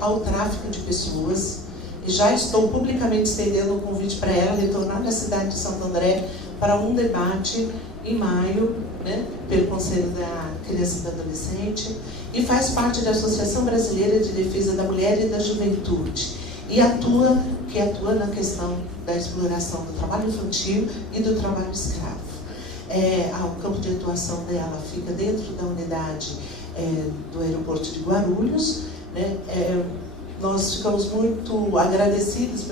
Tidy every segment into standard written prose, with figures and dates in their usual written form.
ao tráfico de pessoas, e já estou publicamente estendendo o convite para ela retornar na cidade de Santo André para um debate em maio, né, pelo Conselho da Criança e do Adolescente, e faz parte da Associação Brasileira de Defesa da Mulher e da Juventude, e atua na questão da exploração do trabalho infantil e do trabalho escravo. O campo de atuação dela fica dentro da unidade do aeroporto de Guarulhos, né? Nós ficamos muito agradecidos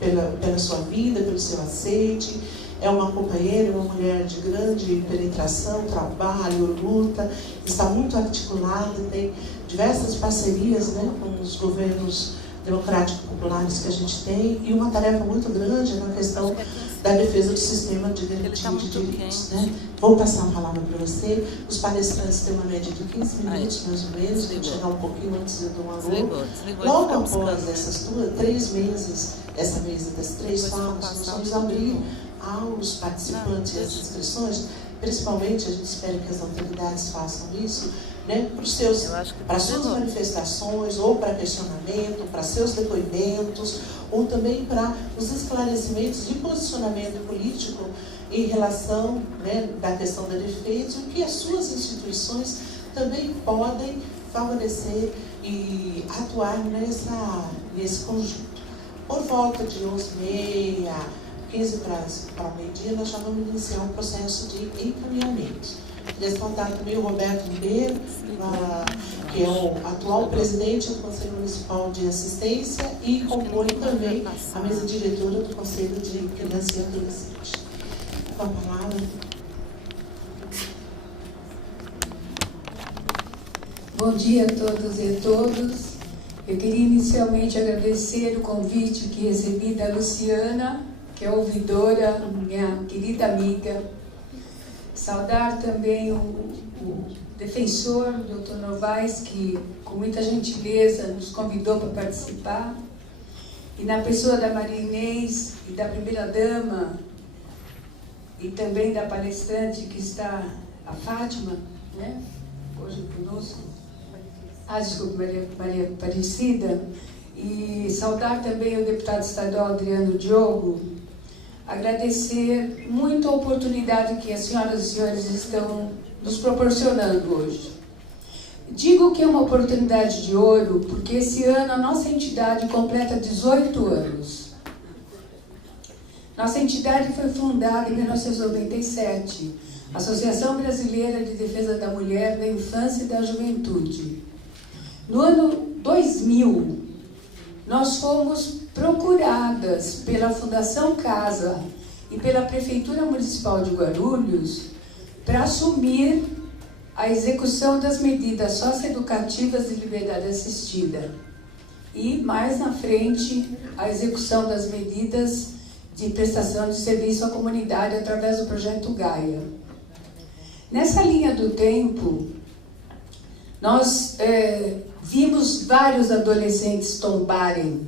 pela sua vida, pelo seu aceite. É uma companheira, uma mulher de grande penetração, trabalho, luta, está muito articulada, tem diversas parcerias, né, com os governos democráticos populares que a gente tem, e uma tarefa muito grande na questão da defesa do sistema de garantia de direitos. Né? Vou passar a palavra para você. Os palestrantes têm uma média de 15 minutos, mais ou menos, vou chegar um pouquinho antes do alô. Logo após essas 3 mesas, essa mesa das 3 salas, nós vamos abrir aos participantes as inscrições. Principalmente, a gente espera que as autoridades façam isso, né, para suas manifestações, ou para questionamento, para seus depoimentos, ou também para os esclarecimentos de posicionamento político em relação, né, da questão da defesa, e que as suas instituições também podem favorecer e atuar nesse conjunto. Por volta de 11h30, 15 para o meio-dia, nós já vamos iniciar um processo de encaminhamento. Queria contar também o Roberto Ribeiro, que é o atual presidente do Conselho Municipal de Assistência e compõe também a mesa diretora do Conselho de Criança e Adolescente. Com a palavra. Bom dia a todas e a todos. Eu queria inicialmente agradecer o convite que recebi da Luciana, que é ouvidora, minha querida amiga. Saudar também o defensor, o Dr. Novaes, que com muita gentileza nos convidou para participar. E na pessoa da Maria Inês e da primeira-dama, e também da palestrante que está, a Fátima, né, hoje conosco. Desculpa, Maria Aparecida. E saudar também o deputado estadual Adriano Diogo. Agradecer muito a oportunidade que as senhoras e senhores estão nos proporcionando hoje. Digo que é uma oportunidade de ouro porque esse ano a nossa entidade completa 18 anos. Nossa entidade foi fundada em 1997, Associação Brasileira de Defesa da Mulher, da Infância e da Juventude. No ano 2000, nós fomos procuradas pela Fundação Casa e pela Prefeitura Municipal de Guarulhos para assumir a execução das medidas socioeducativas de liberdade assistida e, mais na frente, a execução das medidas de prestação de serviço à comunidade através do Projeto Gaia. Nessa linha do tempo, nós vimos vários adolescentes tombarem,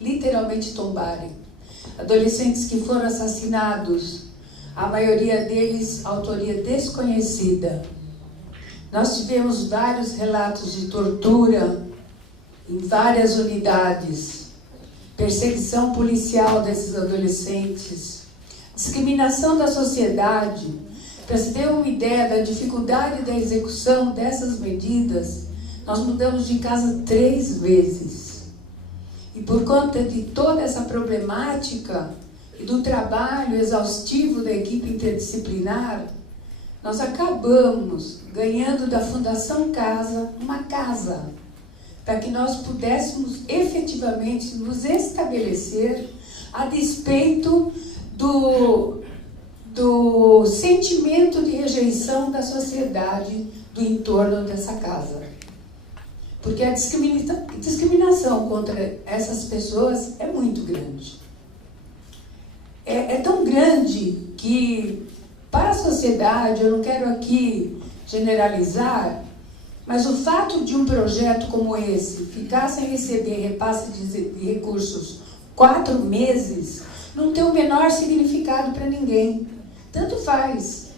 literalmente tombarem. Adolescentes que foram assassinados, a maioria deles autoria desconhecida. Nós tivemos vários relatos de tortura em várias unidades, perseguição policial desses adolescentes, discriminação da sociedade. Para se ter uma ideia da dificuldade da execução dessas medidas, nós mudamos de casa 3 vezes. E por conta de toda essa problemática e do trabalho exaustivo da equipe interdisciplinar, nós acabamos ganhando da Fundação Casa uma casa, para que nós pudéssemos efetivamente nos estabelecer a despeito do sentimento de rejeição da sociedade do entorno dessa casa. Porque a discriminação contra essas pessoas é muito grande. É tão grande que, para a sociedade, eu não quero aqui generalizar, mas o fato de um projeto como esse ficar sem receber repasse de recursos 4 meses, não tem o menor significado para ninguém. Tanto faz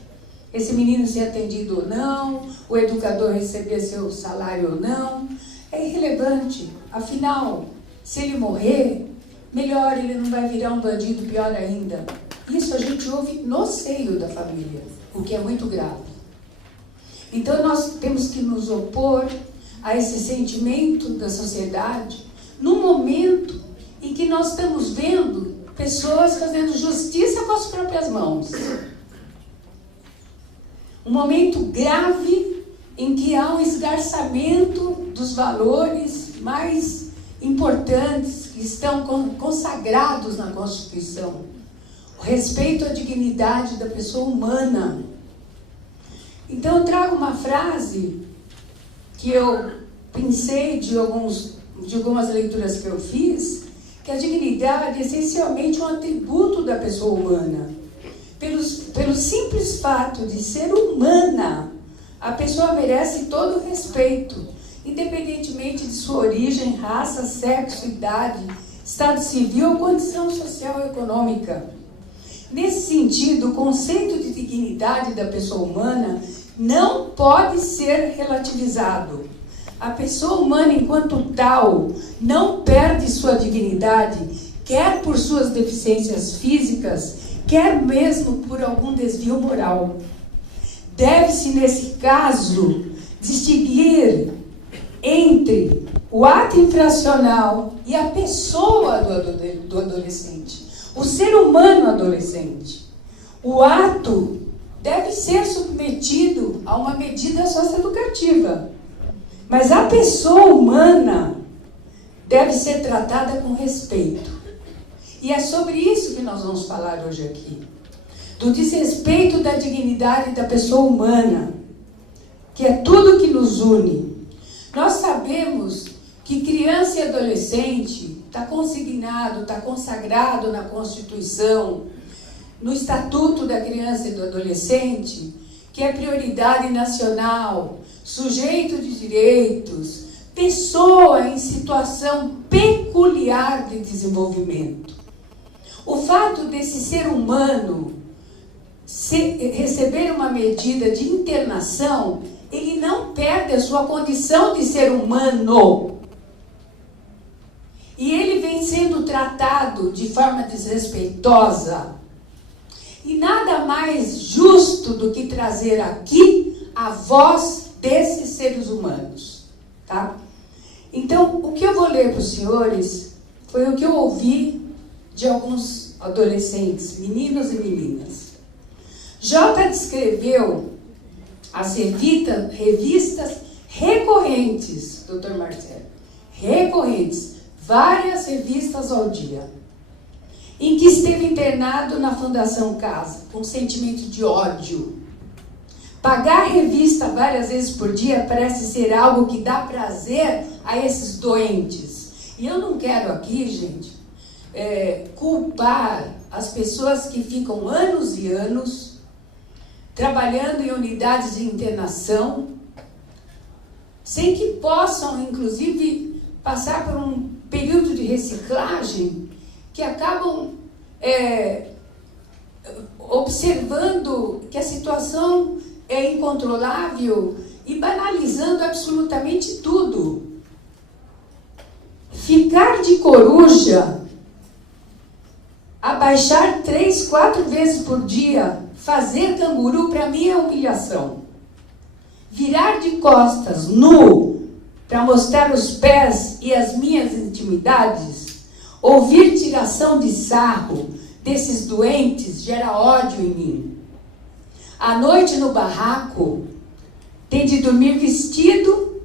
esse menino ser atendido ou não, o educador receber seu salário ou não. é irrelevante. Afinal, se ele morrer, melhor, ele não vai virar um bandido, pior ainda. Isso a gente ouve no seio da família, o que é muito grave. Então nós temos que nos opor a esse sentimento da sociedade num momento em que nós estamos vendo pessoas fazendo justiça com as próprias mãos. Um momento grave em que há um esgarçamento dos valores mais importantes que estão consagrados na Constituição. O respeito à dignidade da pessoa humana. Então eu trago uma frase que eu pensei de algumas leituras que eu fiz, que a dignidade é essencialmente um atributo da pessoa humana. Pelo simples fato de ser humana, a pessoa merece todo o respeito, independentemente de sua origem, raça, sexo, idade, estado civil ou condição social e econômica. Nesse sentido, o conceito de dignidade da pessoa humana não pode ser relativizado. A pessoa humana, enquanto tal, não perde sua dignidade, quer por suas deficiências físicas, quer mesmo por algum desvio moral. Deve-se, nesse caso, distinguir entre o ato infracional e a pessoa do adolescente, o ser humano adolescente. O ato deve ser submetido a uma medida socioeducativa, mas a pessoa humana deve ser tratada com respeito. E é sobre isso que nós vamos falar hoje aqui. Do desrespeito da dignidade da pessoa humana, que é tudo que nos une. Nós sabemos que criança e adolescente está consignado, está consagrado na Constituição, no Estatuto da Criança e do Adolescente, que é prioridade nacional, sujeito de direitos, pessoa em situação peculiar de desenvolvimento. O fato desse ser humano receber uma medida de internação, ele não perde a sua condição de ser humano. E ele vem sendo tratado de forma desrespeitosa. E nada mais justo do que trazer aqui a voz desses seres humanos. Tá? Então, o que eu vou ler para os senhores foi o que eu ouvi de alguns adolescentes, meninos e meninas. Jota descreveu as revistas recorrentes, Dr. Marcelo, recorrentes, várias revistas ao dia, em que esteve internado na Fundação Casa, com sentimento de ódio. Pagar revista várias vezes por dia parece ser algo que dá prazer a esses doentes. E eu não quero aqui, gente, culpar as pessoas que ficam anos e anos trabalhando em unidades de internação, sem que possam, inclusive, passar por um período de reciclagem, que acabam observando que a situação é incontrolável e banalizando absolutamente tudo. Ficar de coruja, abaixar 3, 4 vezes por dia, fazer canguru, para mim é humilhação. Virar de costas, nu, para mostrar os pés e as minhas intimidades, ouvir tiração de sarro desses doentes gera ódio em mim. À noite no barraco, tem de dormir vestido.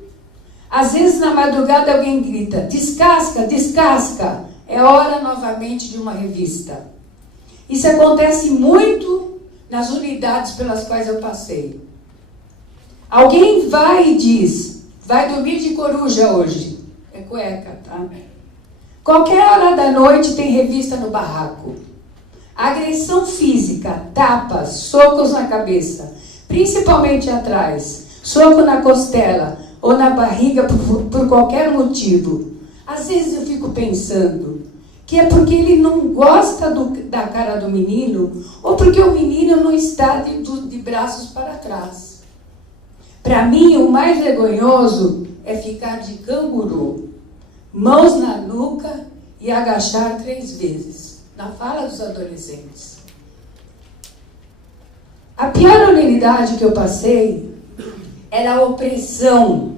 Às vezes na madrugada alguém grita, descasca, descasca. É hora novamente de uma revista. Isso acontece muito nas unidades pelas quais eu passei. Alguém vai e diz, vai dormir de coruja hoje. É cueca, tá? Qualquer hora da noite tem revista no barraco. Agressão física, tapas, socos na cabeça, principalmente atrás, soco na costela ou na barriga por qualquer motivo. Às vezes eu fico pensando que é porque ele não gosta da cara do menino ou porque o menino não está de braços para trás. Para mim, o mais vergonhoso é ficar de canguru, mãos na nuca e agachar 3 vezes. Na fala dos adolescentes. A pior unidade que eu passei era a opressão,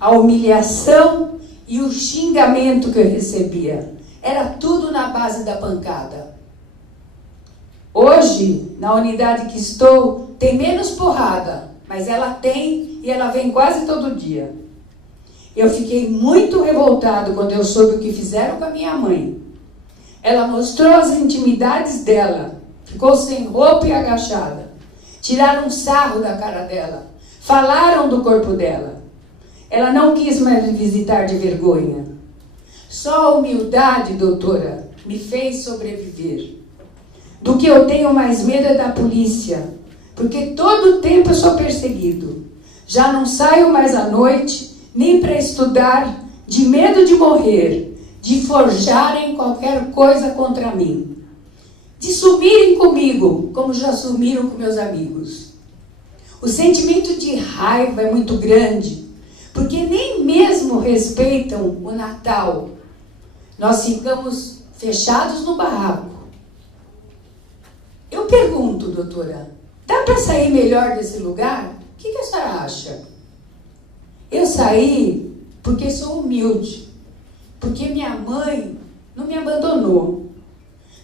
a humilhação e o xingamento que eu recebia. Era tudo na base da pancada. Hoje, na unidade que estou, tem menos porrada, mas ela tem e ela vem quase todo dia. Eu fiquei muito revoltado quando eu soube o que fizeram com a minha mãe. Ela mostrou as intimidades dela, ficou sem roupa e agachada. Tiraram um sarro da cara dela, falaram do corpo dela. Ela não quis mais me visitar de vergonha. Só a humildade, doutora, me fez sobreviver. Do que eu tenho mais medo é da polícia, porque todo tempo eu sou perseguido. Já não saio mais à noite, nem para estudar, de medo de morrer, de forjarem qualquer coisa contra mim, de sumirem comigo, como já sumiram com meus amigos. O sentimento de raiva é muito grande, porque nem mesmo respeitam o Natal. Nós ficamos fechados no barraco. Eu pergunto, doutora, dá para sair melhor desse lugar? O que a senhora acha? Eu saí porque sou humilde, porque minha mãe não me abandonou.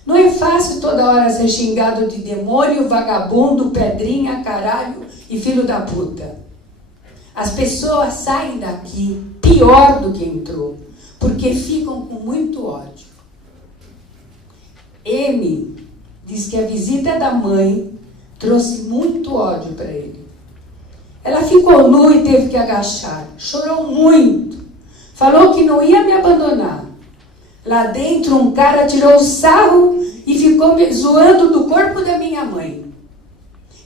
Não é fácil toda hora ser xingado de demônio, vagabundo, pedrinha, caralho e filho da puta. As pessoas saem daqui pior do que entrou, porque ficam com muito ódio. M diz que a visita da mãe trouxe muito ódio para ele. Ela ficou nua e teve que agachar. Chorou muito. Falou que não ia me abandonar. Lá dentro, um cara tirou o sarro e ficou me zoando do corpo da minha mãe.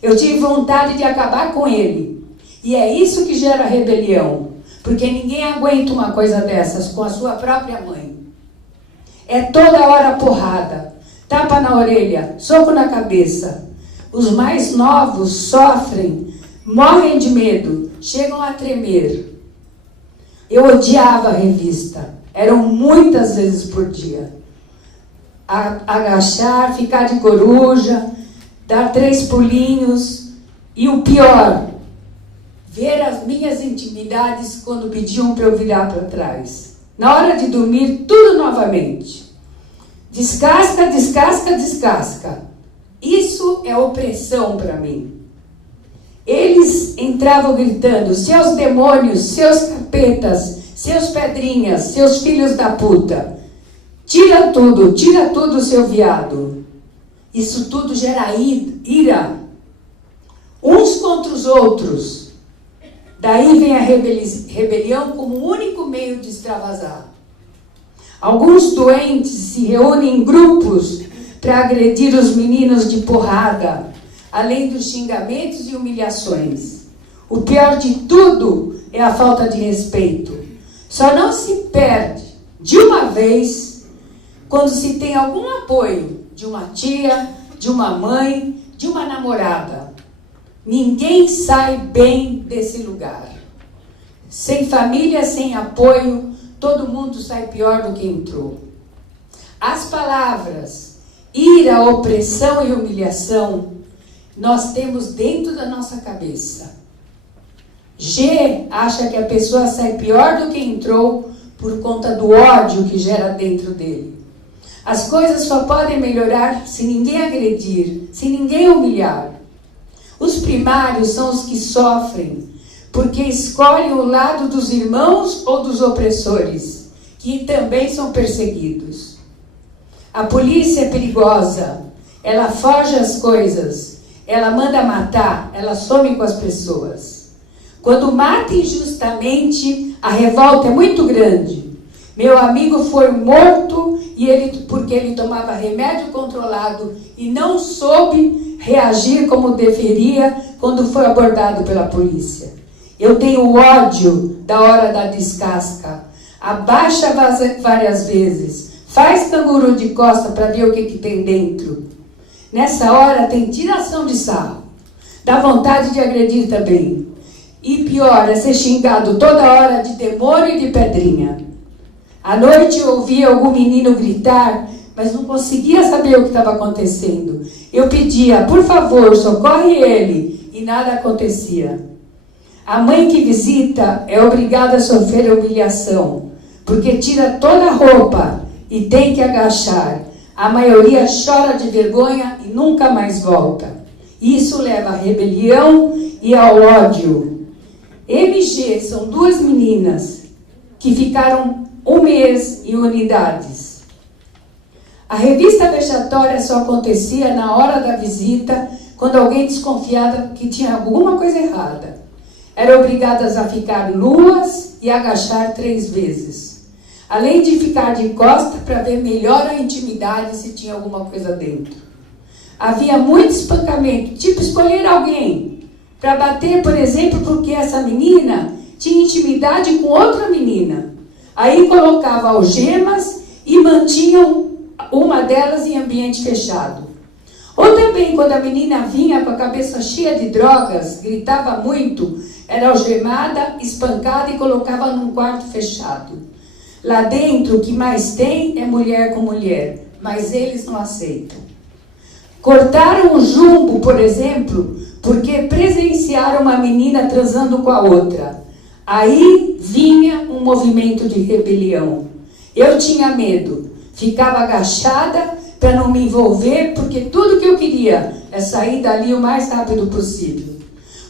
Eu tive vontade de acabar com ele. E é isso que gera rebelião. Porque ninguém aguenta uma coisa dessas com a sua própria mãe. É toda hora porrada. Tapa na orelha, soco na cabeça. Os mais novos sofrem, morrem de medo, chegam a tremer. Eu odiava a revista. Eram muitas vezes por dia. Agachar, ficar de coruja, dar 3 pulinhos. E o pior, ver as minhas intimidades quando pediam para eu virar para trás. Na hora de dormir, tudo novamente. Descasca, descasca, descasca. Isso é opressão para mim. Eles entravam gritando, seus demônios, seus capetas, seus pedrinhas, seus filhos da puta. Tira tudo, seu viado. Isso tudo gera ira. Uns contra os outros. Daí vem a rebelião como único meio de extravasar. Alguns doentes se reúnem em grupos para agredir os meninos de porrada, além dos xingamentos e humilhações. O pior de tudo é a falta de respeito. Só não se perde de uma vez quando se tem algum apoio de uma tia, de uma mãe, de uma namorada. Ninguém sai bem desse lugar. Sem família, sem apoio, todo mundo sai pior do que entrou. As palavras ira, opressão e humilhação nós temos dentro da nossa cabeça. G acha que a pessoa sai pior do que entrou por conta do ódio que gera dentro dele. As coisas só podem melhorar se ninguém agredir, se ninguém humilhar. Os primários são os que sofrem, porque escolhem o lado dos irmãos ou dos opressores, que também são perseguidos. A polícia é perigosa, ela foge às coisas, ela manda matar, ela some com as pessoas. Quando mata injustamente, a revolta é muito grande. Meu amigo foi morto porque ele tomava remédio controlado e não soube reagir como deveria quando foi abordado pela polícia. Eu tenho ódio da hora da descasca. Abaixa várias vezes. Faz canguru de costa para ver o que tem dentro. Nessa hora tem tiração de sarro. Dá vontade de agredir também. E pior, é ser xingado toda hora de demônio e de pedrinha. À noite eu ouvia algum menino gritar, mas não conseguia saber o que estava acontecendo. Eu pedia, por favor, socorre ele, e nada acontecia. A mãe que visita é obrigada a sofrer humilhação, porque tira toda a roupa e tem que agachar. A maioria chora de vergonha e nunca mais volta. Isso leva à rebelião e ao ódio. MG são 2 meninas que ficaram 1 mês em unidades. A revista vexatória só acontecia na hora da visita, quando alguém desconfiava que tinha alguma coisa errada. Eram obrigadas a ficar nuas e agachar 3 vezes. Além de ficar de costa para ver melhor a intimidade se tinha alguma coisa dentro. Havia muito espancamento, tipo escolher alguém para bater, por exemplo, porque essa menina tinha intimidade com outra menina. Aí colocava algemas e mantinham uma delas em ambiente fechado. Ou também, quando a menina vinha com a cabeça cheia de drogas, gritava muito, era algemada, espancada e colocava num quarto fechado. Lá dentro, o que mais tem é mulher com mulher, mas eles não aceitam. Cortaram o jumbo, por exemplo, porque presenciaram uma menina transando com a outra. Aí vinha um movimento de rebelião. Eu tinha medo, ficava agachada para não me envolver, porque tudo que eu queria é sair dali o mais rápido possível.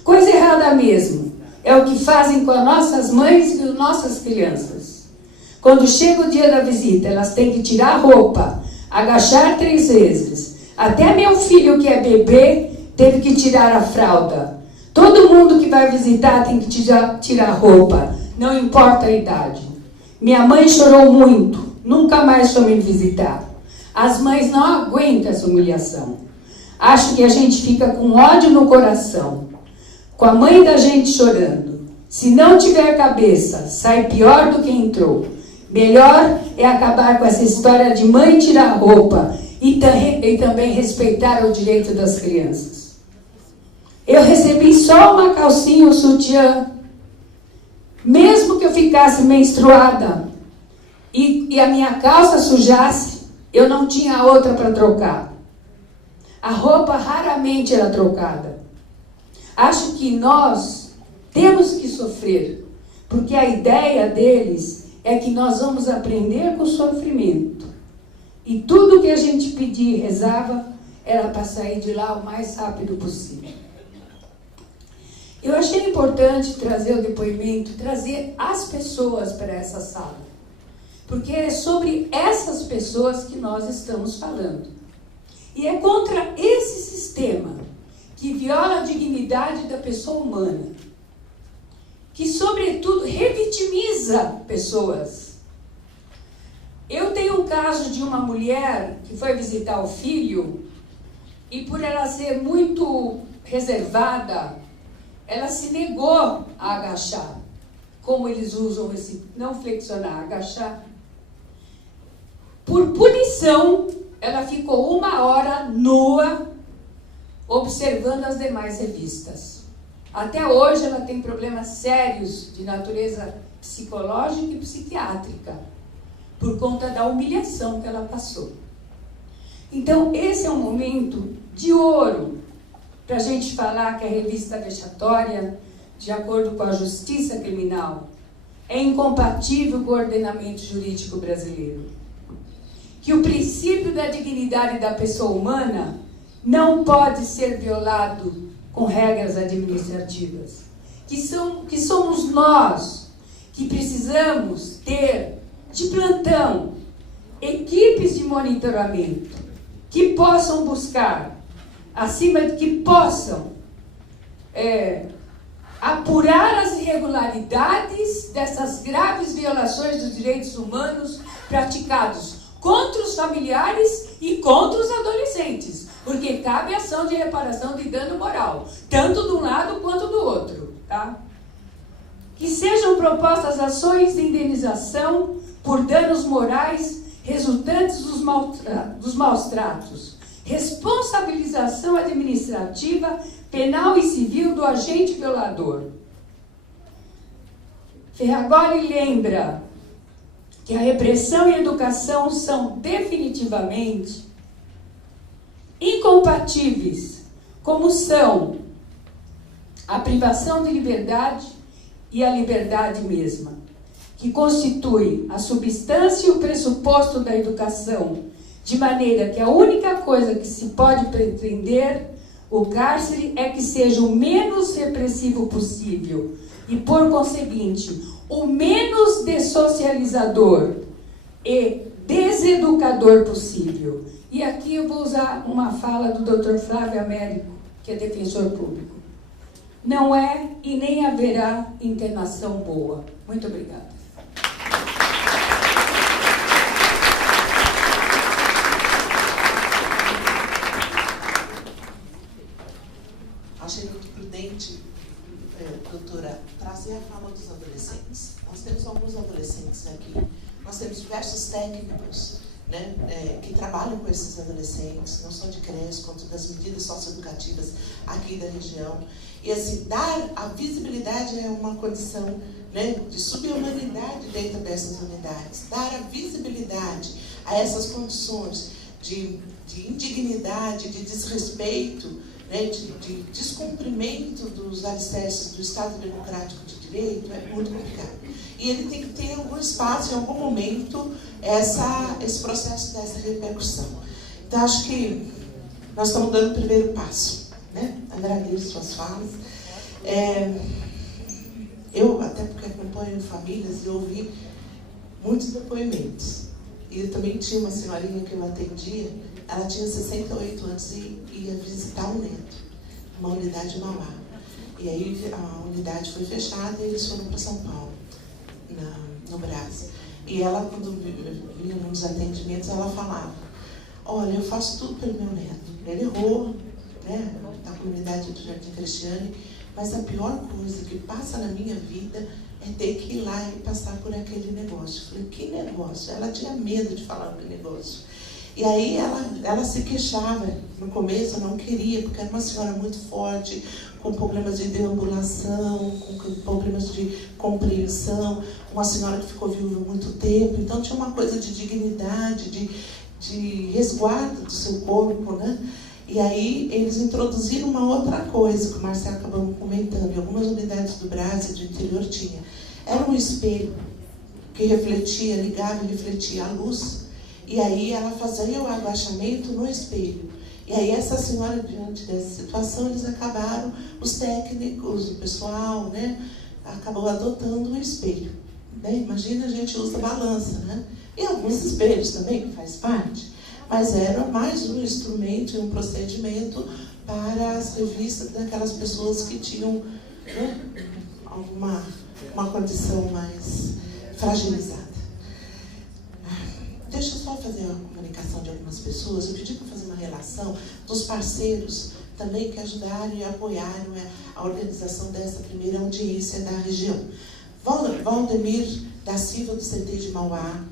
Coisa errada mesmo, é o que fazem com as nossas mães e as nossas crianças. Quando chega o dia da visita, elas têm que tirar a roupa, agachar 3 vezes. Até meu filho, que é bebê, teve que tirar a fralda. Todo mundo que vai visitar tem que tirar a roupa, não importa a idade. Minha mãe chorou muito, nunca mais foi me visitar. As mães não aguentam essa humilhação. Acho que a gente fica com ódio no coração, com a mãe da gente chorando. Se não tiver cabeça, sai pior do que entrou. Melhor é acabar com essa história de mãe tirar roupa e também respeitar o direito das crianças. Eu recebi só uma calcinha ou sutiã. Mesmo que eu ficasse menstruada e a minha calça sujasse, eu não tinha outra para trocar. A roupa raramente era trocada. Acho que nós temos que sofrer, porque a ideia deles é que nós vamos aprender com o sofrimento. E tudo que a gente pedia e rezava era para sair de lá o mais rápido possível. Eu achei importante trazer o depoimento, trazer as pessoas para essa sala. Porque é sobre essas pessoas que nós estamos falando. E é contra esse sistema que viola a dignidade da pessoa humana, que, sobretudo, revitimiza pessoas. Eu tenho um caso de uma mulher que foi visitar o filho e, por ela ser muito reservada, ela se negou a agachar. Como eles usam esse não flexionar, agachar. Por punição, ela ficou 1 hora nua, observando as demais revistas. Até hoje ela tem problemas sérios de natureza psicológica e psiquiátrica, por conta da humilhação que ela passou. Então, esse é um momento de ouro para a gente falar que a revista vexatória, de acordo com a justiça criminal, é incompatível com o ordenamento jurídico brasileiro. Que o princípio da dignidade da pessoa humana não pode ser violado com regras administrativas. Que somos nós que precisamos ter de plantão equipes de monitoramento que possam buscar, acima de que possam apurar as irregularidades dessas graves violações dos direitos humanos praticados contra os familiares e contra os adolescentes, porque cabe ação de reparação de dano moral, tanto de um lado quanto do outro, tá? Que sejam propostas ações de indenização por danos morais resultantes dos maus tratos, responsabilização administrativa, penal e civil do agente violador. Ferragori lembra que a repressão e a educação são definitivamente incompatíveis, como são a privação de liberdade e a liberdade mesma, que constitui a substância e o pressuposto da educação, de maneira que a única coisa que se pode pretender o cárcere é que seja o menos repressivo possível e, por conseguinte, o menos dessocializador e deseducador possível. E aqui eu vou usar uma fala do Dr. Flávio Américo, que é defensor público. Não é e nem haverá internação boa. Muito obrigada. Achei muito prudente, doutora, trazer a fala dos adolescentes. Nós temos alguns adolescentes aqui, nós temos diversos técnicos, né, que trabalham com esses adolescentes, não só de creche, quanto das medidas socioeducativas aqui da região. E assim, dar a visibilidade é uma condição, né, de subhumanidade dentro dessas unidades. Dar a visibilidade a essas condições de indignidade, de desrespeito, né, de descumprimento dos alicerces do Estado Democrático de Direito é muito complicado. E ele tem que ter algum espaço, em algum momento, esse processo dessa repercussão. Então, acho que nós estamos dando o primeiro passo, né? Agradeço suas falas. Eu, até porque acompanho famílias, e ouvi muitos depoimentos. E eu também tinha uma senhorinha que eu atendia, ela tinha 68 anos e ia visitar um neto, numa unidade de Mauá. E aí a unidade foi fechada e eles foram para São Paulo, no Brás. E ela, quando vinha nos atendimentos, ela falava: olha, eu faço tudo pelo meu neto. Ele errou, né, na comunidade do Jardim Cristiane, mas a pior coisa que passa na minha vida é ter que ir lá e passar por aquele negócio. Eu falei: que negócio? Ela tinha medo de falar do negócio. E aí ela se queixava. No começo eu não queria, porque era uma senhora muito forte, com problemas de deambulação, com problemas de compreensão, uma senhora que ficou viúva há muito tempo, então tinha uma coisa de dignidade, de resguardo do seu corpo, né? E aí eles introduziram uma outra coisa, que o Marcelo acabamos comentando, em algumas unidades do Brasil, do interior tinha. Era um espelho que refletia, ligava e refletia a luz. E aí ela fazia o agachamento no espelho. E aí essa senhora, diante dessa situação, eles acabaram, os técnicos, o pessoal, né, acabou adotando o espelho. Né? Imagina, a gente usa balança, né? E alguns espelhos também, que faz parte. Mas era mais um instrumento e um procedimento para as revistas daquelas pessoas que tinham, né, uma condição mais fragilizada. Deixa eu só fazer a comunicação de algumas pessoas. Eu pedi para fazer uma relação dos parceiros também que ajudaram e apoiaram a organização dessa primeira audiência da região. Valdemir da Silva, do CT de Mauá,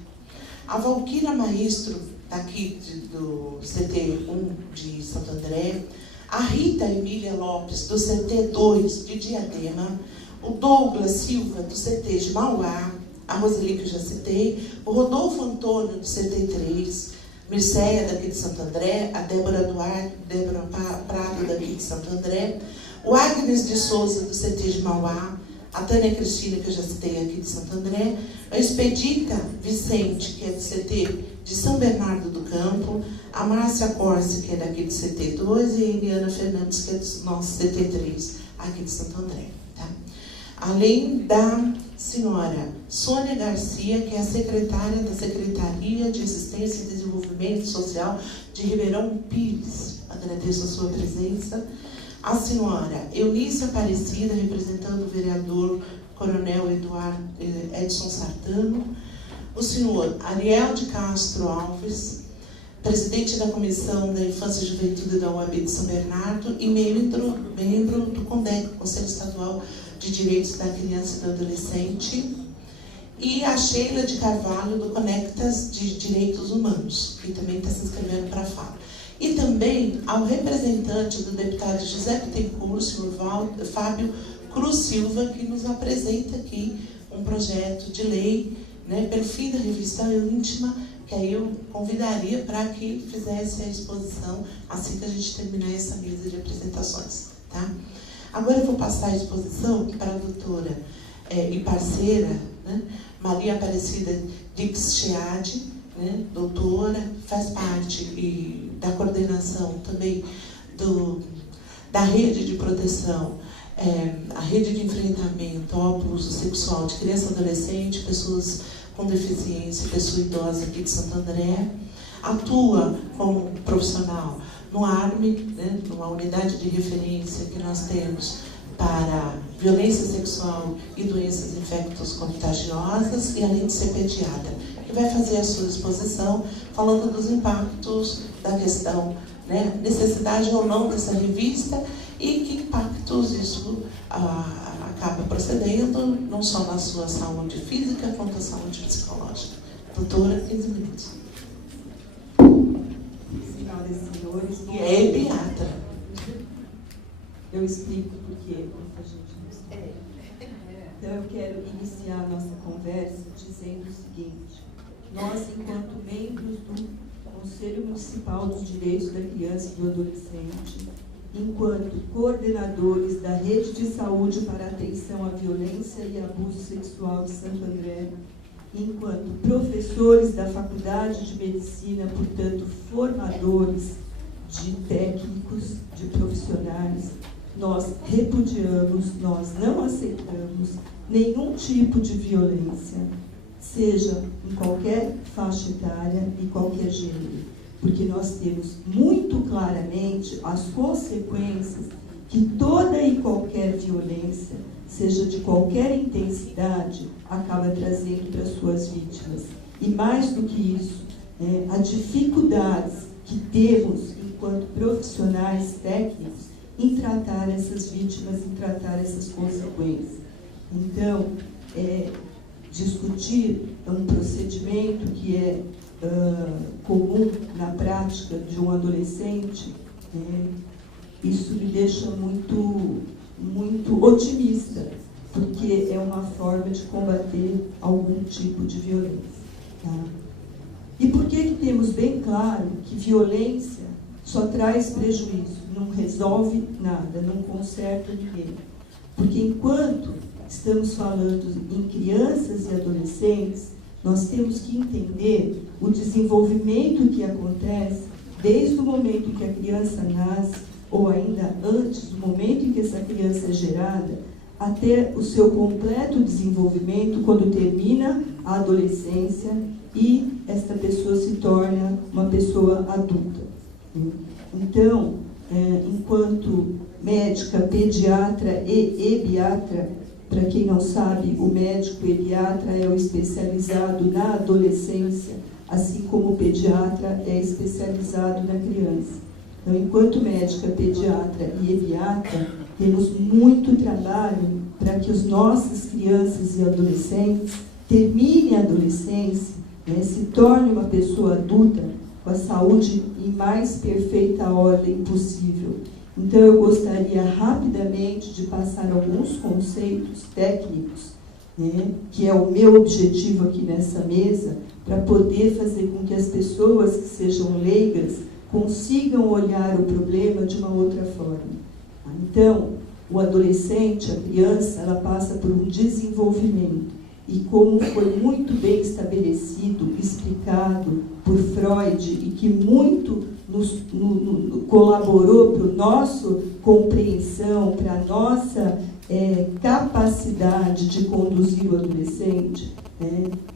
a Valquíria Maestro, daqui do CT1 de Santo André, a Rita Emília Lopes, do CT2 de Diadema, o Douglas Silva, do CT de Mauá, a Roseli, que eu já citei, o Rodolfo Antônio, do CT3, Mirceia, daqui de Santo André, a Débora Duarte, Débora Prado, daqui de Santo André, o Agnes de Souza, do CT de Mauá, a Tânia Cristina, que eu já citei aqui de Santo André, a Expedita Vicente, que é do CT de São Bernardo do Campo, a Márcia Corsi, que é daqui do CT2, e a Eliana Fernandes, que é do nosso CT3, aqui de Santo André. Tá? Além da senhora Sônia Garcia, que é a secretária da Secretaria de Assistência e Desenvolvimento Social de Ribeirão Pires. Agradeço a sua presença. A senhora Eunice Aparecida, representando o vereador Coronel Edson Sartano. O senhor Ariel de Castro Alves, presidente da Comissão da Infância e Juventude da UAB de São Bernardo e membro do CONDEC, Conselho Estadual de Direitos da Criança e do Adolescente, e a Sheila de Carvalho, do Conectas de Direitos Humanos, que também está se inscrevendo para a fala. E também ao representante do deputado José Bittencourt, o senhor Fábio Cruz Silva, que nos apresenta aqui um um projeto de lei, né, pelo fim da revista Íntima, que aí eu convidaria para que fizesse a exposição assim que a gente terminar essa mesa de apresentações. Tá? Agora eu vou passar a exposição para a doutora e parceira, né, Maria Aparecida Dix-Cheade, né, doutora, faz parte da coordenação também da rede de proteção, a rede de enfrentamento ao abuso sexual de criança e adolescente, pessoas com deficiência, pessoa idosa aqui de Santo André, atua como profissional no ARME, né, numa unidade de referência que nós temos para violência sexual e doenças infecto-contagiosas, e além de ser pediatra, que vai fazer a sua exposição falando dos impactos da questão, né, necessidade ou não dessa revista e que impactos isso acaba procedendo, não só na sua saúde física, quanto na saúde psicológica. Doutora, 15 minutos. Senhoras e senhores, e é pediatra. Eu explico porque muita gente não sabe. Então eu quero iniciar a nossa conversa dizendo o seguinte: nós, enquanto membros do Conselho Municipal dos Direitos da Criança e do Adolescente, enquanto coordenadores da Rede de Saúde para Atenção à Violência e Abuso Sexual de Santo André, enquanto professores da Faculdade de Medicina, portanto, formadores de técnicos, de profissionais, nós repudiamos, nós não aceitamos nenhum tipo de violência, seja em qualquer faixa etária e qualquer gênero, porque nós temos muito claramente as consequências que toda e qualquer violência, seja de qualquer intensidade, acaba trazendo para suas vítimas. E mais do que isso, as dificuldades que temos enquanto profissionais técnicos em tratar essas vítimas, em tratar essas consequências. Então, discutir um procedimento que é comum na prática de um adolescente, isso me deixa muito otimista, porque é uma forma de combater algum tipo de violência. Tá? E por que temos bem claro que violência só traz prejuízo, não resolve nada, não conserta ninguém? Porque enquanto estamos falando em crianças e adolescentes, nós temos que entender o desenvolvimento que acontece desde o momento em que a criança nasce, ou ainda antes do momento em que essa criança é gerada, até o seu completo desenvolvimento quando termina a adolescência e esta pessoa se torna uma pessoa adulta. Então, enquanto médica, pediatra e ebiatra, para quem não sabe, o médico ebiatra é o especializado na adolescência, assim como o pediatra é especializado na criança. Então, enquanto médica, pediatra e ebiatra, temos muito trabalho para que as nossas crianças e adolescentes terminem a adolescência, se torne uma pessoa adulta com a saúde em mais perfeita ordem possível. Então, eu gostaria rapidamente de passar alguns conceitos técnicos, que é o meu objetivo aqui nessa mesa, para poder fazer com que as pessoas que sejam leigas consigam olhar o problema de uma outra forma. Então, o adolescente, a criança, ela passa por um desenvolvimento. E como foi muito bem estabelecido, explicado por Freud, e que muito colaborou para a nossa compreensão, para a nossa capacidade de conduzir o adolescente,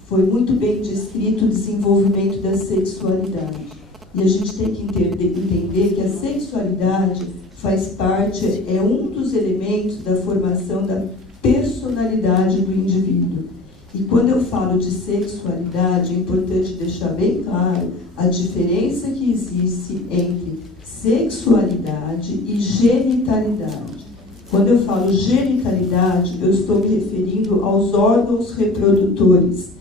foi muito bem descrito o desenvolvimento da sexualidade. E a gente tem que entender que a sexualidade faz parte, é um dos elementos da formação da personalidade do indivíduo. E quando eu falo de sexualidade, é importante deixar bem claro a diferença que existe entre sexualidade e genitalidade. Quando eu falo genitalidade, eu estou me referindo aos órgãos reprodutores.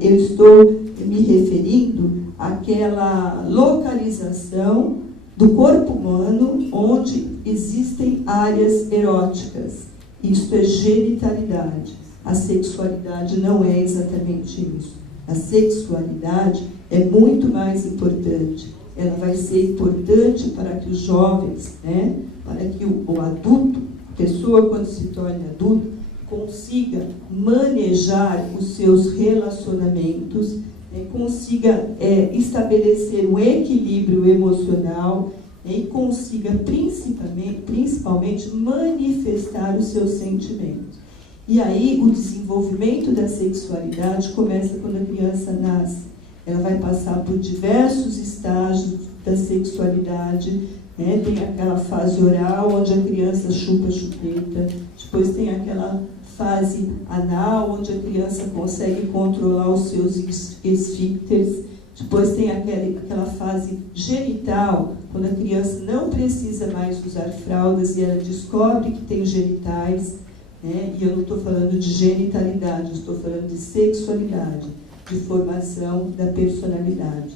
Eu estou me referindo àquela localização do corpo humano onde existem áreas eróticas. Isso é genitalidade. a sexualidade não é exatamente isso. A sexualidade é muito mais importante. Ela vai ser importante para que os jovens, né, para que o adulto, a pessoa quando se torne adulto, consiga manejar os seus relacionamentos, consiga estabelecer um equilíbrio emocional, e consiga principalmente manifestar os seus sentimentos. E aí o desenvolvimento da sexualidade começa quando a criança nasce. Ela vai passar por diversos estágios da sexualidade, né? Tem aquela fase oral, onde a criança chupa a chupeta, depois tem aquela fase anal, onde a criança consegue controlar os seus esfíncteres, depois tem aquela fase genital, quando a criança não precisa mais usar fraldas e ela descobre que tem genitais, né? E eu não estou falando de genitalidade, eu estou falando de sexualidade, de formação da personalidade.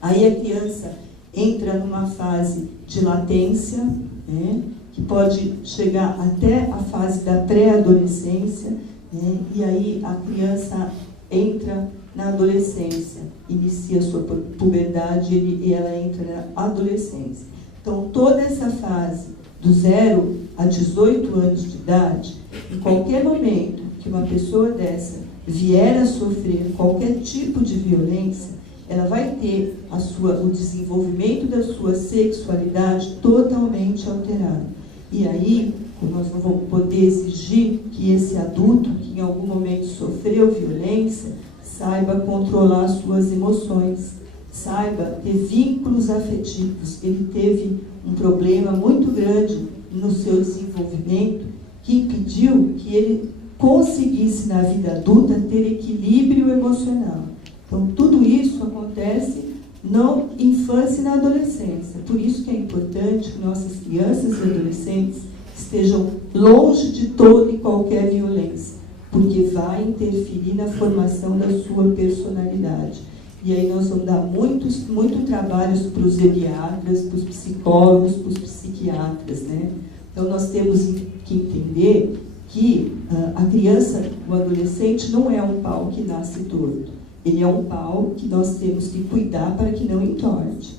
Aí a criança entra numa fase de latência, né? Que pode chegar até a fase da pré-adolescência, né? E aí a criança entra na adolescência, inicia a sua puberdade e ela entra na adolescência. Então, toda essa fase, do 0 a 18 anos de idade, em qualquer momento que uma pessoa dessa vier a sofrer qualquer tipo de violência, ela vai ter o desenvolvimento da sua sexualidade totalmente alterado. E aí, nós não vamos poder exigir que esse adulto, que em algum momento sofreu violência, saiba controlar suas emoções, saiba ter vínculos afetivos. Ele teve um problema muito grande no seu desenvolvimento que impediu que ele conseguisse, na vida adulta, ter equilíbrio emocional. Então, tudo isso acontece na infância e na adolescência. Por isso que é importante que nossas crianças e adolescentes estejam longe de toda e qualquer violência, porque vai interferir na formação da sua personalidade. E aí nós vamos dar muito trabalho para os geriatras, para os psicólogos, para os psiquiatras, né? Então nós temos que entender que a criança, o adolescente, não é um pau que nasce torto. Ele é um pau que nós temos que cuidar para que não entorte.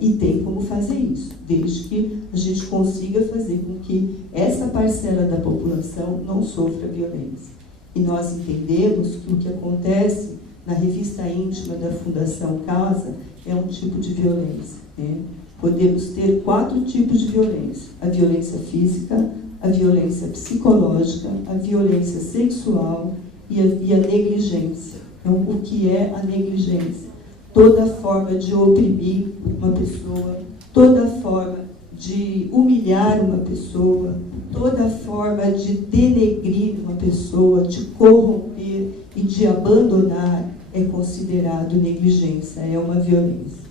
E tem como fazer isso, desde que a gente consiga fazer com que essa parcela da população não sofra violência. E nós entendemos que o que acontece na revista íntima da Fundação Casa é um tipo de violência, né? Podemos ter 4 tipos de violência: a violência física, a violência psicológica, a violência sexual e a negligência. Então, o que é a negligência? Toda forma de oprimir uma pessoa, toda forma de humilhar uma pessoa, toda forma de denegrir uma pessoa, de corromper e de abandonar é considerado negligência, é uma violência.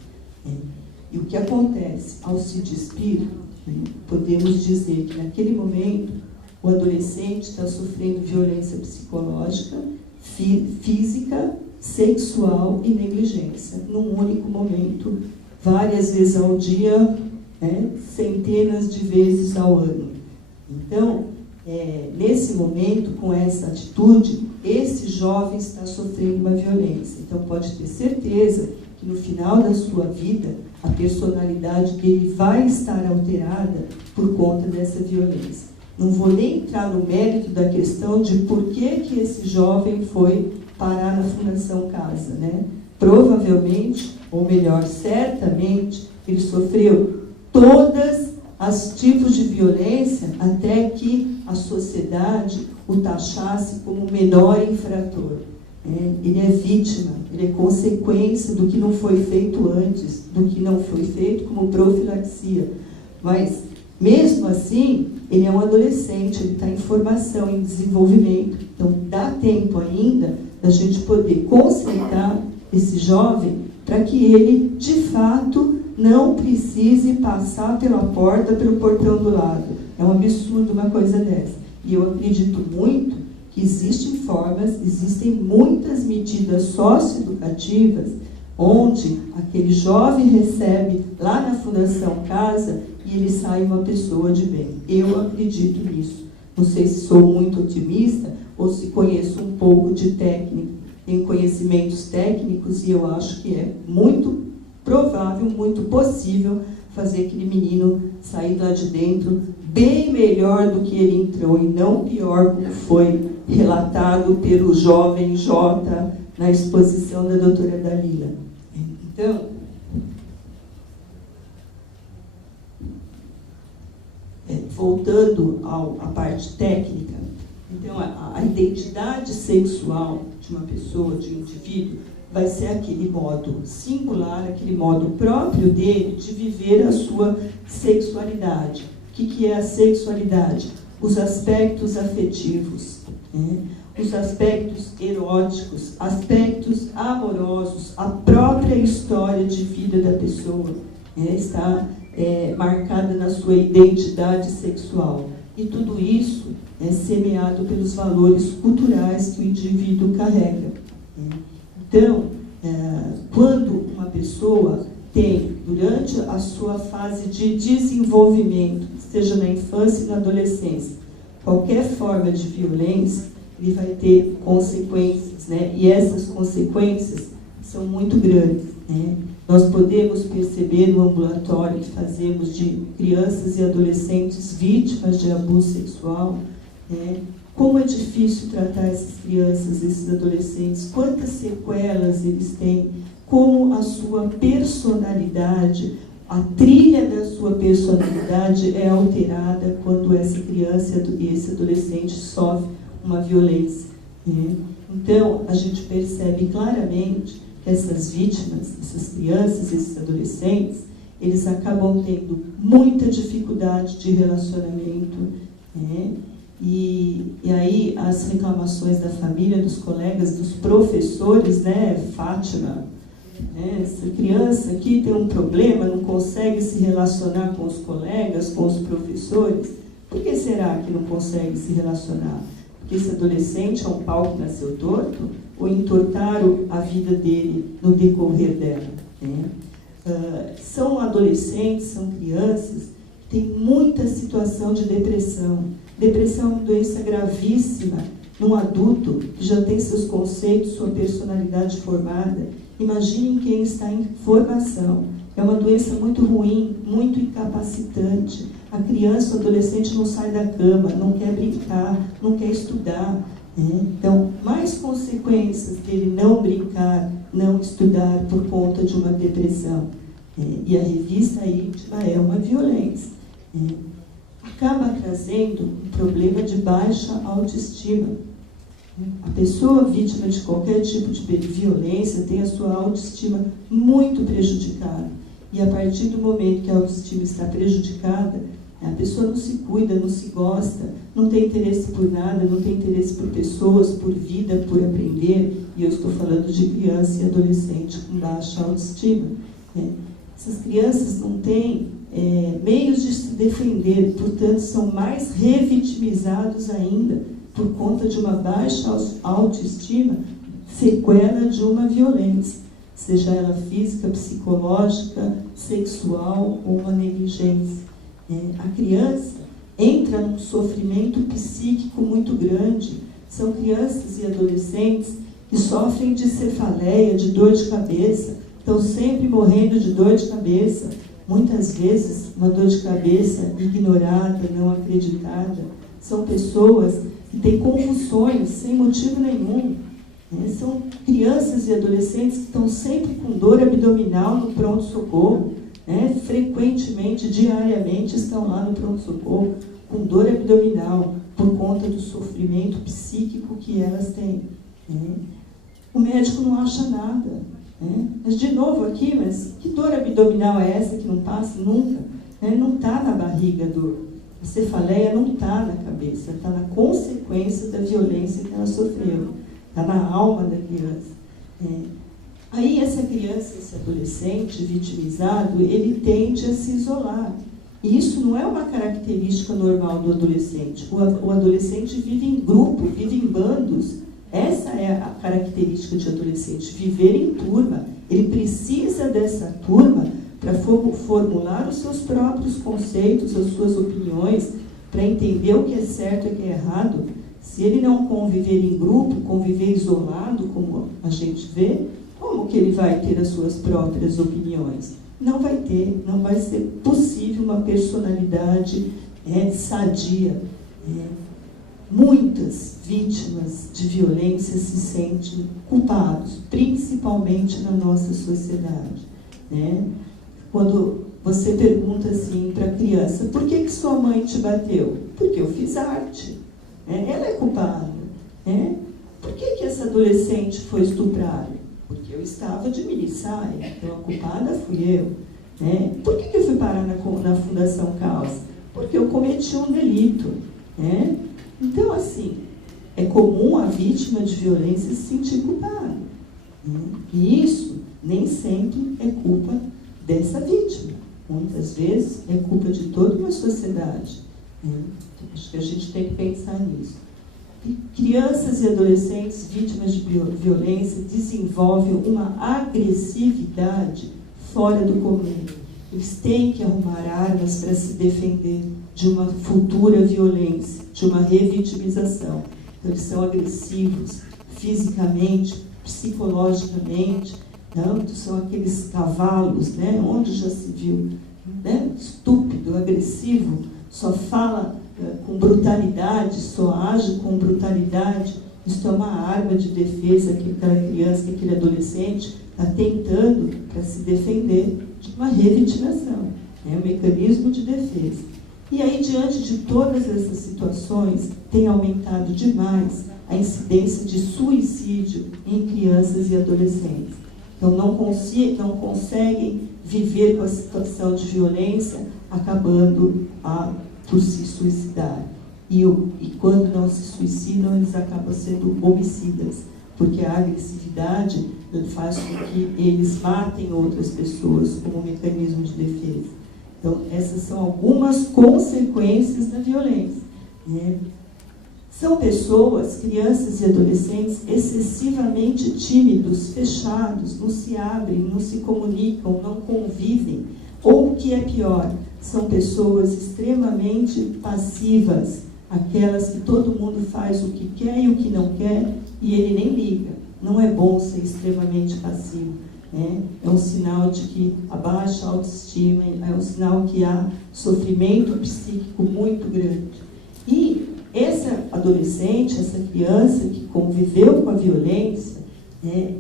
E o que acontece ao se despir, podemos dizer que naquele momento o adolescente está sofrendo violência psicológica, física, sexual e negligência, num único momento, várias vezes ao dia, centenas de vezes ao ano. Então, nesse momento, com essa atitude, esse jovem está sofrendo uma violência. Então, pode ter certeza que no final da sua vida, a personalidade dele vai estar alterada por conta dessa violência. Não vou nem entrar no mérito da questão de por que esse jovem foi parar na Fundação Casa, né? Provavelmente, ou melhor, certamente, ele sofreu todas os tipos de violência até que a sociedade o taxasse como o menor infrator. Ele é vítima, ele é consequência do que não foi feito antes, do que não foi feito como profilaxia. Mas, mesmo assim, ele é um adolescente, ele está em formação, em desenvolvimento. Então, dá tempo ainda da gente poder consertar esse jovem para que ele, de fato, não precise passar pela porta, pelo portão do lado. É um absurdo uma coisa dessa. E eu acredito muito que existem muitas medidas socioeducativas onde aquele jovem recebe lá na Fundação Casa e ele sai uma pessoa de bem. Eu acredito nisso. Não sei se sou muito otimista ou se conheço um pouco de técnica, tenho conhecimentos técnicos, e eu acho que é muito provável, muito possível fazer aquele menino sair lá de dentro bem melhor do que ele entrou, e não pior, como foi relatado pelo jovem Jota na exposição da doutora Dalila. Então, voltando à parte técnica, então a identidade sexual de uma pessoa, de um indivíduo, vai ser aquele modo singular, aquele modo próprio dele de viver a sua sexualidade. O que é a sexualidade? Os aspectos afetivos, né? Os aspectos eróticos, aspectos amorosos, a própria história de vida da pessoa, né, está marcada na sua identidade sexual. E tudo isso é semeado pelos valores culturais que o indivíduo carrega, né? Então, quando uma pessoa tem, durante a sua fase de desenvolvimento, seja na infância e na adolescência, qualquer forma de violência, ele vai ter consequências, né? E essas consequências são muito grandes, né? Nós podemos perceber no ambulatório que fazemos de crianças e adolescentes vítimas de abuso sexual, né? Como é difícil tratar essas crianças, esses adolescentes, quantas sequelas eles têm, como a sua personalidade, a trilha da sua personalidade é alterada quando essa criança e esse adolescente sofre uma violência, né? Então, a gente percebe claramente que essas vítimas, essas crianças, esses adolescentes, eles acabam tendo muita dificuldade de relacionamento, né? E aí as reclamações da família, dos colegas, dos professores, né, Fátima, né, essa criança aqui tem um problema, não consegue se relacionar com os colegas, com os professores. Por que será que não consegue se relacionar? Porque esse adolescente é um pau que nasceu torto, ou entortaram a vida dele no decorrer dela, né? São adolescentes, são crianças que têm muita situação de depressão. Depressão é uma doença gravíssima num adulto que já tem seus conceitos, sua personalidade formada. Imaginem quem está em formação. É uma doença muito ruim, muito incapacitante. A criança, o adolescente não sai da cama, não quer brincar, não quer estudar, né? Então, mais consequências dele não brincar, não estudar por conta de uma depressão. E a revista íntima é uma violência. Acaba trazendo um problema de baixa autoestima. A pessoa vítima de qualquer tipo de violência tem a sua autoestima muito prejudicada. E a partir do momento que a autoestima está prejudicada, a pessoa não se cuida, não se gosta, não tem interesse por nada, não tem interesse por pessoas, por vida, por aprender. E eu estou falando de criança e adolescente com baixa autoestima, né? Essas crianças não têm meios de se defender, portanto, são mais revitimizados ainda por conta de uma baixa autoestima, sequela de uma violência, seja ela física, psicológica, sexual ou uma negligência. A criança entra num sofrimento psíquico muito grande. São crianças e adolescentes que sofrem de cefaleia, de dor de cabeça, estão sempre morrendo de dor de cabeça. Muitas vezes, uma dor de cabeça ignorada, não acreditada. São pessoas que têm convulsões sem motivo nenhum. São crianças e adolescentes que estão sempre com dor abdominal no pronto-socorro. Frequentemente, diariamente, estão lá no pronto-socorro com dor abdominal por conta do sofrimento psíquico que elas têm. O médico não acha nada. Mas, de novo aqui, mas que dor abdominal é essa que não passa nunca? Não está na barriga a dor. A cefaleia não está na cabeça, está na consequência da violência que ela sofreu. Está na alma da criança. Aí essa criança, esse adolescente vitimizado, ele tende a se isolar. E isso não é uma característica normal do adolescente. O adolescente vive em grupo, vive em bandos. Essa é a característica de adolescente, viver em turma. Ele precisa dessa turma para formular os seus próprios conceitos, as suas opiniões, para entender o que é certo e o que é errado, se ele não conviver em grupo, conviver isolado, como a gente vê, como que ele vai ter as suas próprias opiniões? Não vai ter, não vai ser possível uma personalidade sadia. Muitas vítimas de violência se sentem culpados, principalmente na nossa sociedade. Quando você pergunta assim para a criança, por que sua mãe te bateu? Porque eu fiz arte. Ela é culpada. Por que essa adolescente foi estuprada? Porque eu estava de minissaia, então a culpada fui eu. Por que eu fui parar na Fundação Causa? Porque eu cometi um delito. Então, assim, é comum a vítima de violência se sentir culpada. E isso nem sempre é culpa dessa vítima. Muitas vezes é culpa de toda uma sociedade. Acho que a gente tem que pensar nisso. E crianças e adolescentes vítimas de violência desenvolvem uma agressividade fora do comum. Eles têm que arrumar armas para se defender de uma futura violência, de uma revitimização. Então, eles são agressivos fisicamente, psicologicamente. São aqueles cavalos, onde já se viu, estúpido, agressivo, só fala com brutalidade, só age com brutalidade. Isso é uma arma de defesa que aquela criança, que aquele adolescente está tentando para se defender de uma revitimização. É um mecanismo de defesa. E aí, diante de todas essas situações, tem aumentado demais a incidência de suicídio em crianças e adolescentes. Então, não conseguem viver com a situação de violência, acabando por se suicidar. E quando não se suicidam, eles acabam sendo homicidas, porque a agressividade faz com que eles matem outras pessoas como mecanismo de defesa. Então, essas são algumas consequências da violência. São pessoas, crianças e adolescentes, excessivamente tímidos, fechados, não se abrem, não se comunicam, não convivem. Ou, o que é pior, são pessoas extremamente passivas, aquelas que todo mundo faz o que quer e o que não quer, e ele nem liga. Não é bom ser extremamente passivo. É um sinal de que abaixa a autoestima, é um sinal que há sofrimento psíquico muito grande. E essa adolescente, essa criança que conviveu com a violência,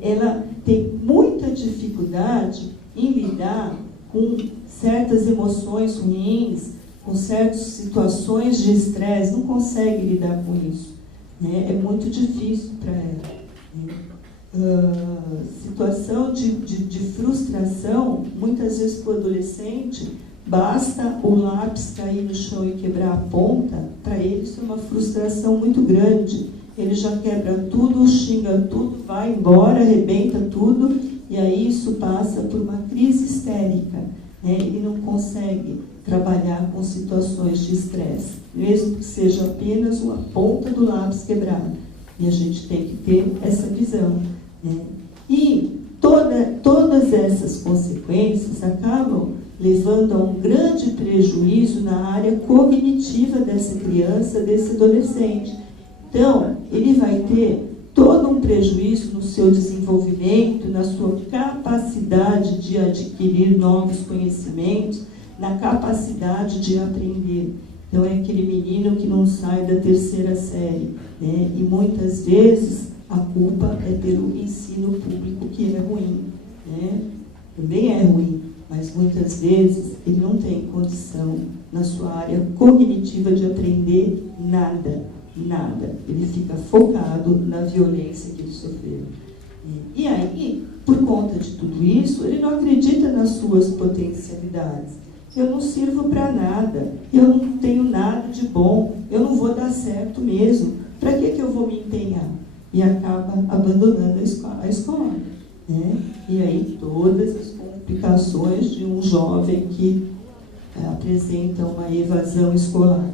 ela tem muita dificuldade em lidar com certas emoções ruins, com certas situações de estresse, não consegue lidar com isso. É muito difícil para ela. Situação de frustração, muitas vezes para o adolescente, basta o lápis cair no chão e quebrar a ponta, para ele isso é uma frustração muito grande. Ele já quebra tudo, xinga tudo, vai embora, arrebenta tudo, e aí isso passa por uma crise histérica. Ele não consegue trabalhar com situações de estresse, mesmo que seja apenas uma ponta do lápis quebrada. E a gente tem que ter essa visão. E todas essas consequências acabam levando a um grande prejuízo na área cognitiva dessa criança, desse adolescente. Então, ele vai ter todo um prejuízo no seu desenvolvimento, na sua capacidade de adquirir novos conhecimentos, na capacidade de aprender. Então, é aquele menino que não sai da 3ª série, e muitas vezes a culpa é pelo ensino público, que é ruim. Também é ruim, mas muitas vezes ele não tem condição na sua área cognitiva de aprender nada. Ele fica focado na violência que ele sofreu. E aí, por conta de tudo isso, ele não acredita nas suas potencialidades. Eu não sirvo para nada, eu não tenho nada de bom, eu não vou dar certo mesmo. Para que eu vou me empenhar? E acaba abandonando a escola. E aí todas as complicações de um jovem que apresenta uma evasão escolar.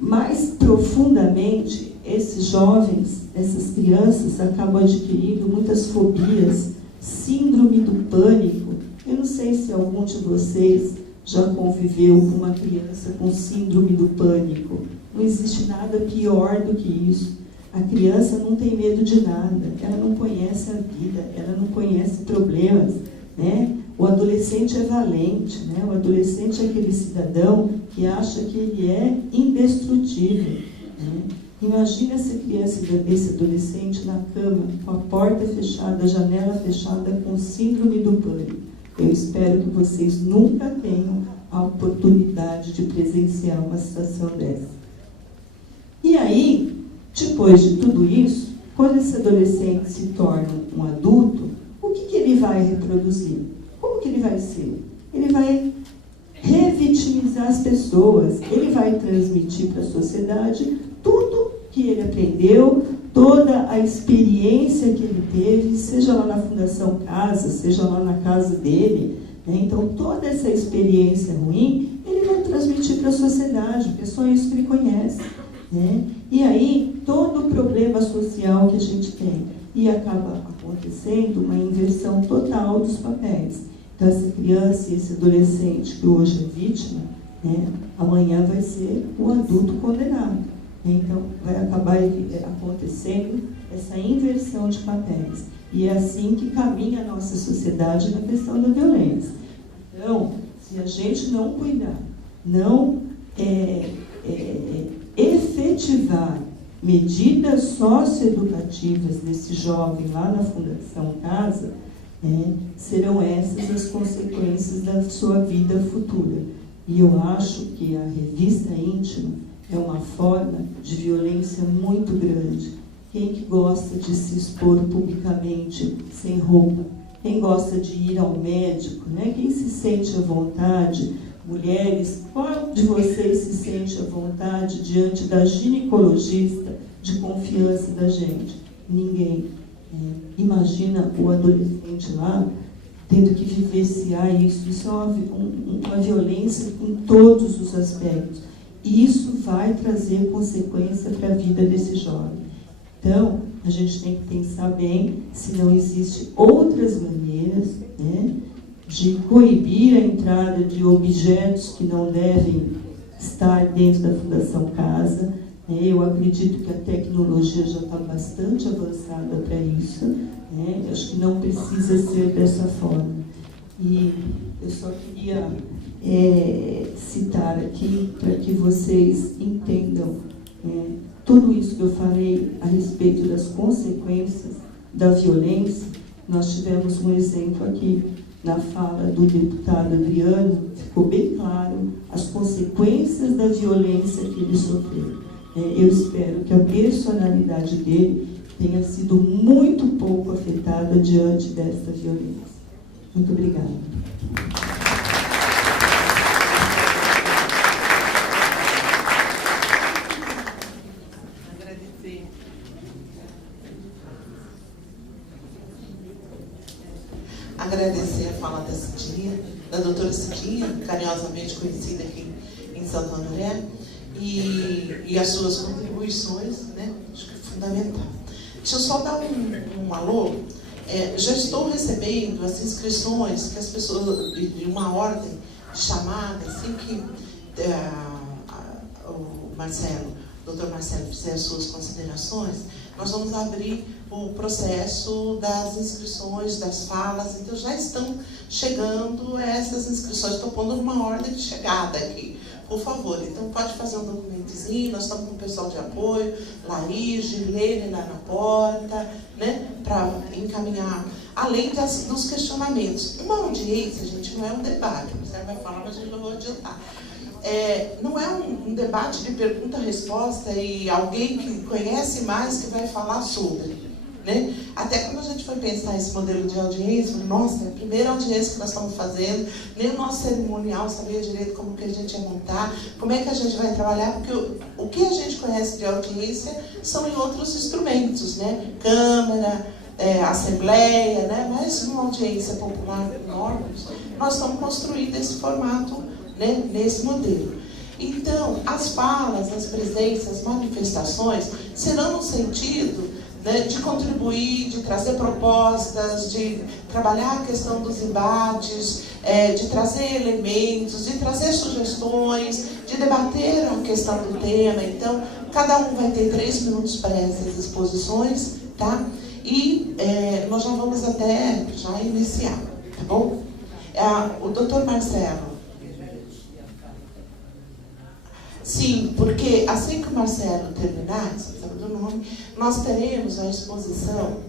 Mais profundamente, esses jovens, essas crianças acabam adquirindo muitas fobias, síndrome do pânico. Eu não sei se algum de vocês já conviveu com uma criança com síndrome do pânico. Não existe nada pior do que isso. A criança não tem medo de nada, ela não conhece a vida, ela não conhece problemas, né? O adolescente é valente, né? O adolescente é aquele cidadão que acha que ele é indestrutível, né? Imagina essa criança, esse adolescente na cama, com a porta fechada, a janela fechada, com síndrome do pânico. Eu espero que vocês nunca tenham a oportunidade de presenciar uma situação dessa. E aí, depois de tudo isso, quando esse adolescente se torna um adulto, o que ele vai reproduzir? Como que ele vai ser? Ele vai revitimizar as pessoas, ele vai transmitir para a sociedade tudo que ele aprendeu, toda a experiência que ele teve, seja lá na Fundação Casa, seja lá na casa dele, né? Então, toda essa experiência ruim, ele vai transmitir para a sociedade, porque é só isso que ele conhece, né? E aí, todo o problema social que a gente tem, e acaba acontecendo uma inversão total dos papéis. Então, essa criança e esse adolescente que hoje é vítima, né, amanhã vai ser o adulto condenado. Então, vai acabar acontecendo essa inversão de papéis. E é assim que caminha a nossa sociedade na questão da violência. Então, se a gente não cuidar, não efetivar medidas socioeducativas desse jovem lá na Fundação Casa, serão essas as consequências da sua vida futura. E eu acho que a revista íntima é uma forma de violência muito grande. Quem que gosta de se expor publicamente sem roupa? Quem gosta de ir ao médico? Né? Quem se sente à vontade? Mulheres, qual de vocês se sente à vontade diante da ginecologista de confiança da gente? Ninguém. Imagina o adolescente lá tendo que vivenciar isso. Isso é uma violência em todos os aspectos. E isso vai trazer consequência para a vida desse jovem. Então, a gente tem que pensar bem se não existem outras maneiras, né, de coibir a entrada de objetos que não devem estar dentro da Fundação Casa. Eu acredito que a tecnologia já está bastante avançada para isso. Né? Acho que não precisa ser dessa forma. E eu só queria citar aqui para que vocês entendam tudo isso que eu falei a respeito das consequências da violência. Nós tivemos um exemplo aqui na fala do deputado Adriano, ficou bem claro as consequências da violência que ele sofreu. Eu espero que a personalidade dele tenha sido muito pouco afetada diante desta violência. Muito obrigada. Agradecer a fala da Cidinha, da doutora Cidinha, carinhosamente conhecida aqui em Santo André, e as suas contribuições, né? Acho que é fundamental. Deixa eu só dar um alô. Já estou recebendo as inscrições que as pessoas, de uma ordem de chamada, assim que o Marcelo, o doutor Marcelo fizer as suas considerações, nós vamos abrir o processo das inscrições, das falas. Então já estão chegando essas inscrições. Estou pondo uma ordem de chegada aqui, por favor. Então pode fazer um documentozinho, nós estamos com o pessoal de apoio, Laís, Gilene lá na porta, né, para encaminhar, além dos questionamentos. Uma audiência, gente, não é um debate, você vai falar, mas eu não vou adiantar. Não é um debate de pergunta-resposta e alguém que conhece mais que vai falar sobre. Né? Até quando a gente foi pensar esse modelo de audiência, nossa, é a primeira audiência que nós estamos fazendo, nem o nosso cerimonial sabia direito como que a gente ia montar, como é que a gente vai trabalhar, porque o que a gente conhece de audiência são em outros instrumentos, né? Câmara, assembleia, né? Mas uma audiência popular com órgãos, nós estamos construindo esse formato, né? Nesse modelo. Então, as falas, as presenças, as manifestações serão no sentido né, de contribuir, de trazer propostas, de trabalhar a questão dos embates, de trazer elementos, de trazer sugestões, de debater a questão do tema. Então, cada um vai ter 3 minutos para essas exposições, tá? E nós já vamos até já iniciar, tá bom? O doutor Marcelo. Sim, porque assim que o Marcelo terminar, sabe do nome, nós teremos a exposição,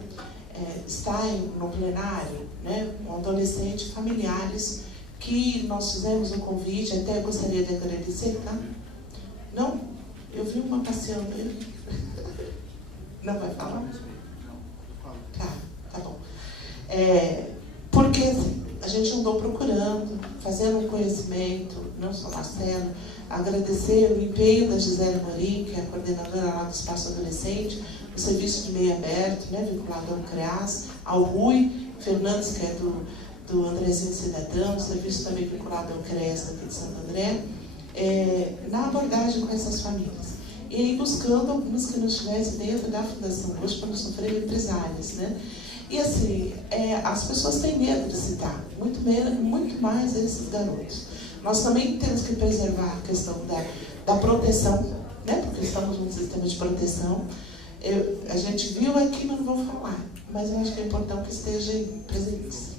está no plenário, né, um adolescente, familiares, que nós fizemos um convite, até gostaria de agradecer, tá? Não? Eu vi uma passeando aí. Não vai falar? Tá bom. Porque assim, a gente andou procurando, fazendo um conhecimento, não só Marcelo, agradecer o empenho da Gisele Morim, que é a coordenadora lá do Espaço Adolescente, o serviço de meio aberto, né, vinculado ao CREAS, ao Rui Fernandes, que é do Andrezinho Cidadão, o serviço também vinculado ao CREAS aqui de Santo André, na abordagem com essas famílias. E aí buscando algumas que não estivessem dentro da Fundação hoje para não sofrer represálias, né? E assim, as pessoas têm medo de citar, muito mais esses garotos. Nós também temos que preservar a questão da proteção, né? Porque estamos num sistema de proteção. A gente viu aqui, mas não vou falar. Mas eu acho que é importante que estejam presentes.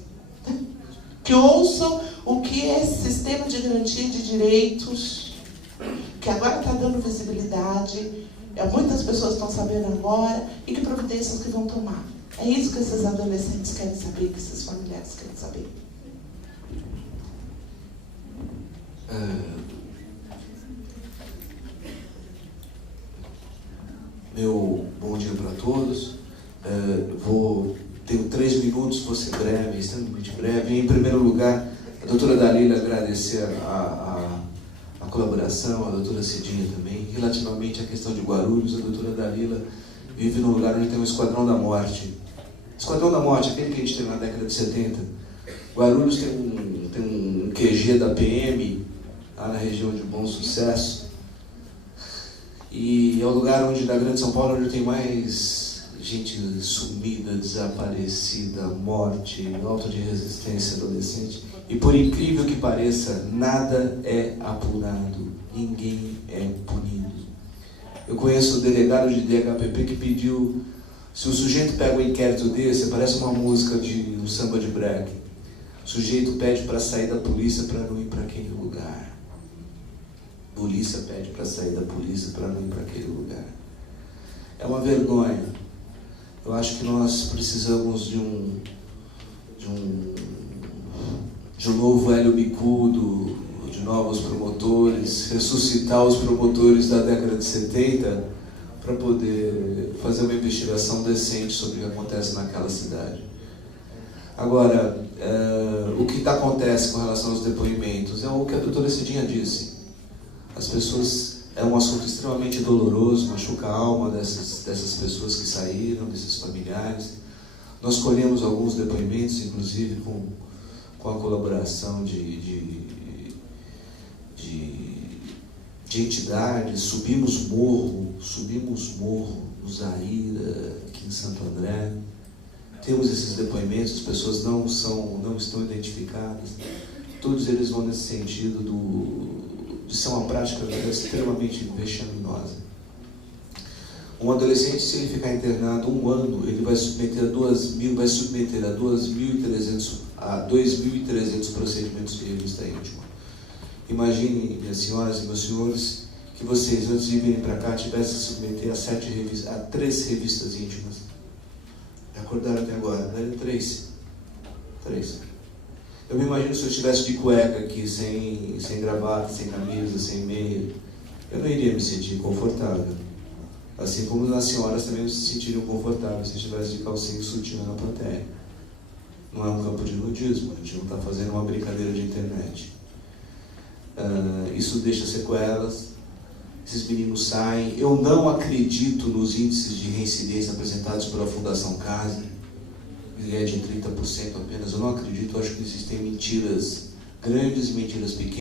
Que ouçam o que é esse sistema de garantia de direitos, que agora está dando visibilidade, muitas pessoas estão sabendo agora, e que providências que vão tomar. É isso que esses adolescentes querem saber, que esses familiares querem saber. Meu bom dia para todos. Tenho 3 minutos, vou ser breve, extremamente breve. Em primeiro lugar, a doutora Dalila agradecer a colaboração, a doutora Cidinha também. Relativamente à questão de Guarulhos, a doutora Dalila vive num lugar onde tem um Esquadrão da Morte. Esquadrão da Morte, aquele que a gente teve na década de 70. Guarulhos tem um QG da PM, lá na região de Bom Sucesso. E é o lugar onde, na Grande São Paulo, onde tem mais gente sumida, desaparecida, morte, alta de resistência adolescente. E por incrível que pareça, nada é apurado, ninguém é punido. Eu conheço o delegado de DHPP que pediu, se o sujeito pega um inquérito desse, parece uma música de um samba de break. O sujeito pede para sair da polícia para não ir para aquele lugar. A polícia pede para sair da polícia para não ir para aquele lugar. É uma vergonha. Eu acho que nós precisamos de um novo Hélio Bicudo, de novos promotores, ressuscitar os promotores da década de 70 para poder fazer uma investigação decente sobre o que acontece naquela cidade. Agora, o que acontece com relação aos depoimentos é o que a doutora Cidinha disse. As pessoas... É um assunto extremamente doloroso, machuca a alma dessas pessoas que saíram, desses familiares. Nós colhemos alguns depoimentos, inclusive com a colaboração de entidades. Subimos morro no Zaira, aqui em Santo André. Temos esses depoimentos, as pessoas não estão identificadas. Todos eles vão nesse sentido de ser uma prática extremamente vexaminosa. Um adolescente, se ele ficar internado 1 ano, ele vai submeter a 2.300 procedimentos de revista íntima. Imaginem, minhas senhoras e meus senhores, que vocês, antes de virem para cá, tivessem que submeter a 3 revistas íntimas. Acordaram até agora, não eram 3? 3. Eu me imagino se eu estivesse de cueca aqui, sem gravata, sem camisa, sem meia, eu não iria me sentir confortável. Assim como as senhoras também não se sentiriam confortáveis se estivesse de calcinha e sutiã na plateia. Não é um campo de nudismo, a gente não está fazendo uma brincadeira de internet. Isso deixa sequelas, esses meninos saem. Eu não acredito nos índices de reincidência apresentados pela Fundação CASE, que é de 30% apenas. Eu não acredito, eu acho que existem mentiras grandes e mentiras pequenas.